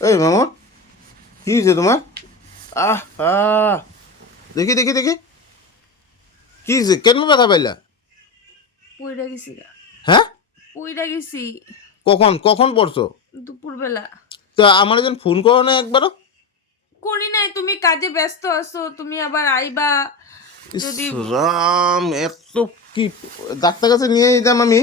এই মামুন, কি হয়েছে তোমার? আহ আহ দেখি দেখি দেখি, কি হয়েছে? কেন ব্যথা পাইলা? পইড়া গেছি গা। হ্যাঁ? পইড়া গেছি কখন কখন পড়ছো? দুপুরবেলা। তো আমার একজন ফোন করো না একবারও? করি নাই, তুমি কাজে ব্যস্ত আছো, তুমি আবার আইবা ইস যদি। রাম, এত কি! ডাক্তার কাছে নিয়ে যেতাম আমি,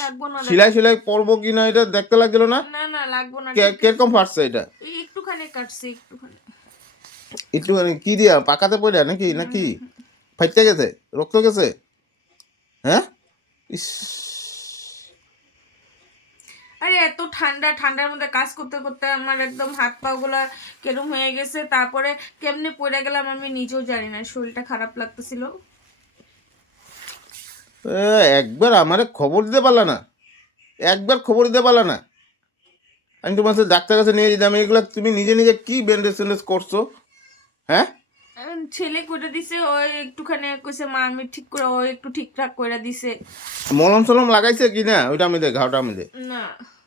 লাগবো না সেলাই সেলাই পরবো কি না এটা দেখতে লাগছিল না। না না লাগবো না, ঠিক আছে। কিরকম ফাটছে এটা? এই একটুখানি কাটছে, একটুখানি। একটু কি দিয়া পাকাতে পড়ে নাকি নাকি ফাইটতে গেছে? রক্ত গেছে? হ্যাঁ? ইস! আরে এত ঠান্ডা, ঠান্ডার মধ্যে কাজ করতে করতে আমার একদম হাত পা গুলা কেরম হয়ে গেছে, তারপরে কেমনে পড়ে গেলাম আমি নিজেও জানি না, শরীরটা খারাপ লাগতেছিল। একবার আমারে খবর দিতে পারলা না? একবার খবর দিতে পারলা না? আমি তোমার সাথে ডাক্তার কাছে নিয়ে যেতাম, এগুলো তুমি নিজে নিজে কি ব্যান্ডেজ ট্যান্ডেজ করছো? হ্যাঁ? ছেলে করে দিছে, ওই একটুখানি কইছে মা আমি ঠিক করে, ওই একটু ঠিকঠাক করে দিছে। মলম সলম লাগাইছে কি না ওইটা আমি দে, ঘাওটা আমি দে। না,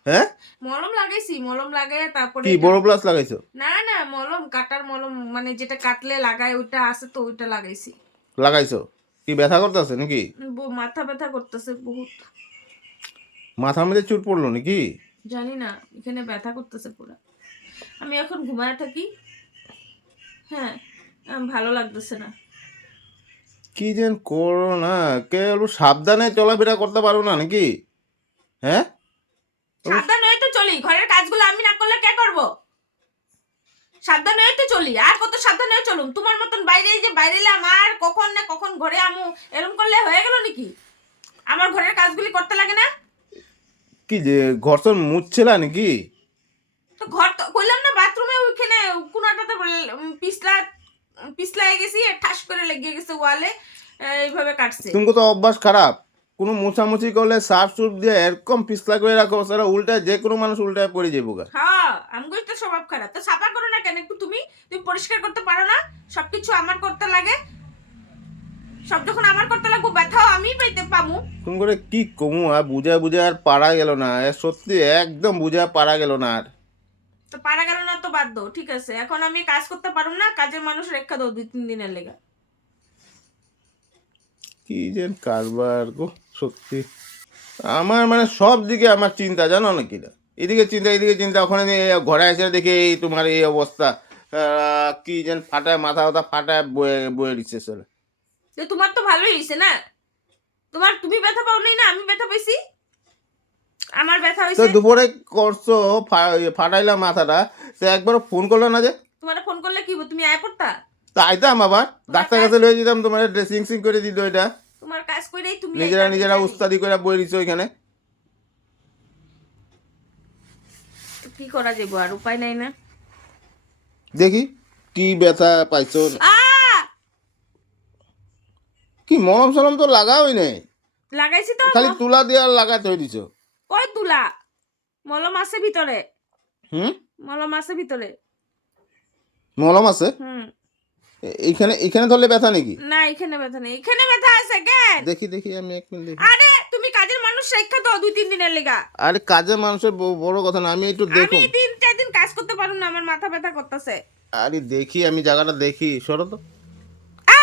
হ্যাঁ? মলম লাগাইছি, মলম লাগাই তারপরে কি বড় প্লাস লাগাইছো? না না, মলম কাটার মলম, মানে যেটা কাটলে লাগায় ওইটা আছে তো, ওইটা লাগাইছি। লাগাইছো? কি ব্যথা করতেছে নাকি? মাথা ব্যথা করতেছে বহুত। মাথার মধ্যে চুট পড়লো নাকি? জানি না, এখানে ব্যথা করতেছে পুরো। আমি এখন ঘুমায় থাকি। হ্যাঁ, ভালো লাগতেছে না। কি যেন করো না, কে একটু সাবধানে চলাফেরা করতে পারো না নাকি? হ্যাঁ? সাবধান হয়ে তো চলি, ঘরের কাজগুলো আমি না করলে কে করবো? সাবধান হয়ে তো চলি, আর কত সাবধান হয়ে চলুম? তোমার মতন বাইরে যে বাইরে এলাম আর কখন না কখন ঘরে আমু, এরকম করলে হয়ে গেল নাকি? আমার ঘরের কাজগুলি করতে লাগে না? কি যে ঘরসন মুছছিলা নাকি? তো ঘর তো কইলাম না, বাথরুমে ওইখানে কোনাটাতে পিছলা পিছলায় গেছি, ঠাস করে লেগে গেছে ওয়ালে, এইভাবে কাটছে। তুমি তো অভ্যাস খারাপ। কোনো মোছামুছি করলে সার্ফ সুপ দিয়ে এরকম পিছলা করে রাখো, সারা উল্টায় যে কোনো মানুষ উল্টায় পড়ে যাবো গা। হ্যাঁ, আমগোই তো স্বভাব খারাপ, তো সাফা করো না কেন একটু? তুমি তুমি পরিষ্কার করতে পারো না? সবকিছু আমার করতে লাগে, সব যখন আমার করতে লাগবো ব্যথাও আমি পাইতে পামু। তুমি করে কি কমু, আর বুঝা বুঝা আর পারা গেল না, সত্যি একদম বুঝা পারা গেল না আর। তো পারা গেল না তো বাদ দাও, ঠিক আছে। এখন আমি কাজ করতে পারুম না, কাজের মানুষ রেখা দাও 2-3 দিনের লেগা। কি যেন কারবার গো, সত্যি। আমার মানে সব দিকে আমার চিন্তা, জানো না কিনা? এদিকে চিন্তা এদিকে চিন্তা, ওখানে ঘরে এসে দেখে এই তোমার এই অবস্থা। কি যেন ফাটায়, মাথা ব্যথা ফাটায় বয়ে বয়ে দিচ্ছে চলে। তো তোমার তো ভালোই হয়েছে না, তুমি ব্যথা পাও নাই না, আমি ব্যথা পাইছি, আমার ব্যথা তো হয়েছে। দুপুরে করছো, ফাটাইলাম মাথাটা, তো একবারও ফোন করলো না যে? তোমার ফোন করলে কি হইবো? তুমি আয় পড়তা। তা আইতাম আবার, ডাক্তার কাছে লয়ে যেতাম, তোমার ড্রেসিং সিং করে দিত এটা। তোমার কাজ কইরাই তুমি নিজেরা আইতা, আমি নিজেরা জানি। উস্তাদি করে বই দিছো এখানে। তো কি করা যাবো, আর উপায় নাই না। দেখি কি ব্যথা পাইছো। আ কি মলম সলম তো লাগাওই নেই, লাগাইছি তো। খালি তুলা দিয়ে আর লাগাতে হয়ে দিছো। কই তুলা? মলম আছে ভিতরে, হুম? মলম আছে ভিতরে। মলম আছে হুম। এইখানে? এইখানে ধরলে ব্যথা নাকি? না, এখানে ব্যথা নেই, এখানে ব্যথা আছে কেন? দেখি দেখি, আমি এক মিনিট দেখি। আরে তুমি কাজের মানুষ রেখা দাও 2-3 দিনের লেগা। আরে কাজের মানুষের বড় কথা না, আমি একটু আমি দেখুন। 3-4 দিন কাজ করতে পারুম না, আমার মাথা ব্যথা করতেছে। আরে দেখি, আমি জায়গাটা দেখি, সরো তো। আ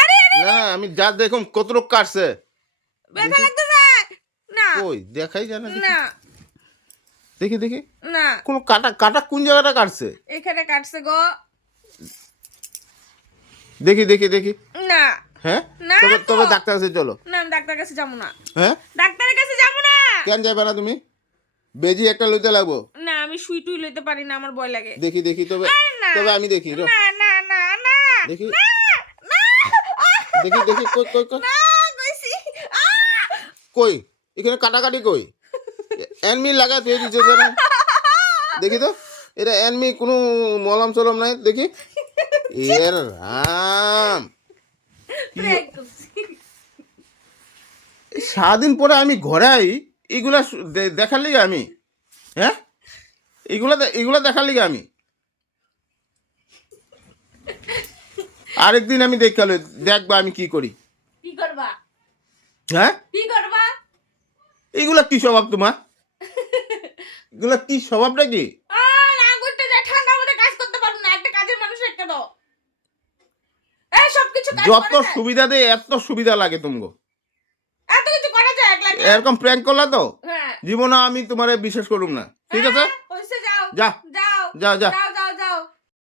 আরে আরে না না, আমি যা দেখুন কত লোক কাটছে। ব্যথা দেখি, লাগতেছে। না কই দেখাই যায় না, দেখি না দেখি দেখি। না, কোন কাটা কাটা কোন জায়গাটা কাটছে? এখানে কাটছে গো। দেখি দেখি দেখি। না হ্যাঁ? না তবে তো। তবে ডাক্তার কাছে চলো। না, আমি ডাক্তার কাছে যাবো না। হ্যাঁ? ডাক্তারের কাছে যাবো না। কেন যাবে না তুমি? বেজি একটা লইতে লাগবো। না, আমি সুই টুই লইতে পারি না, আমার ভয় লাগে। দেখি দেখি, তবে আরে না তবে আমি দেখি না না না না দেখি না না দেখি দেখি, কই কই কই না কইছি। কই, এখানে কাটাকাটি কই? এনমি লাগা তুই দিছে না? দেখি তো, এটা এনমি কোনো মলম সলম নাই, দেখি। এর রাম, কি ব্রেক করছি। সারাদিন পরে আমি ঘরে আই, এগুলা দেখার লিগে আমি? হ্যাঁ? এগুলা দেখার লিগে আমি? আরেকদিন আমি দেখালো, দেখবা আমি কি করি। কি করবা? হ্যাঁ? কি করবা? এগুলা কি স্বভাব তোমার? এগুলো কি স্বভাবটা কি? আর আগুনটা যায় ঠান্ডার মধ্যে কাজ করতে পারবো না, একটা কাজের মানুষ রেখে দাও। এই সব কিছু কাজ যত করা যায়? সুবিধা দেয় এত সুবিধা লাগে তোমাকে। এত কিছু করা যায় একলা একলা? এরকম প্র্যাঙ্ক করলা তো হ্যাঁ জীবনে আমি তোমারে বিশ্বাস করুম না, ঠিক আছে? হইছে, যাও যা যাও যা যা যাও